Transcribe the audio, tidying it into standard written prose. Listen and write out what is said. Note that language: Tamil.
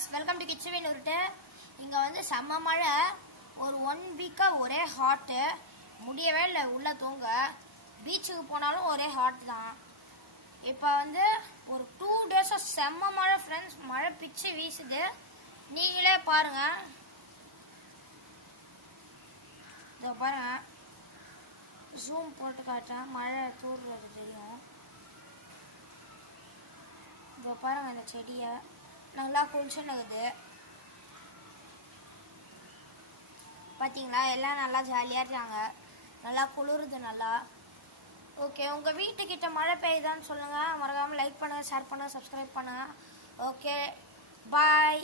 ஃப்ரெண்ட்ஸ், வெல்கம் டு கிச்சன் உருட்டு. இங்கே வந்து செம்ம மழை. ஒரு 1 வீக்காக ஒரே ஹாட்டு, முடியவே இல்லை உள்ளே தூங்க. பீச்சுக்கு போனாலும் ஒரே ஹாட் தான். இப்போ வந்து ஒரு 2 டேஸாக செம்ம மழை ஃப்ரெண்ட்ஸ். மழை பிச்சு வீசுது, நீங்களே பாருங்கள். இதை பாருங்கள், ஜூம் போட்டு காட்டுறேன், மழை தூர்றது தெரியும். இதை பாருங்கள், இந்த செடியை நல்லா குளிச்சுன்னுக்குது. பார்த்தீங்களா, எல்லாம் நல்லா ஜாலியாக இருக்காங்க, நல்லா குளிருது நல்லா. ஓகே, உங்கள் வீட்டுக்கிட்ட மழை பெய்யுதான்னு சொல்லுங்கள். மறக்காமல் லைக் பண்ணுங்கள், ஷேர் பண்ணுங்கள், சப்ஸ்கிரைப் பண்ணுங்கள். ஓகே, பாய்.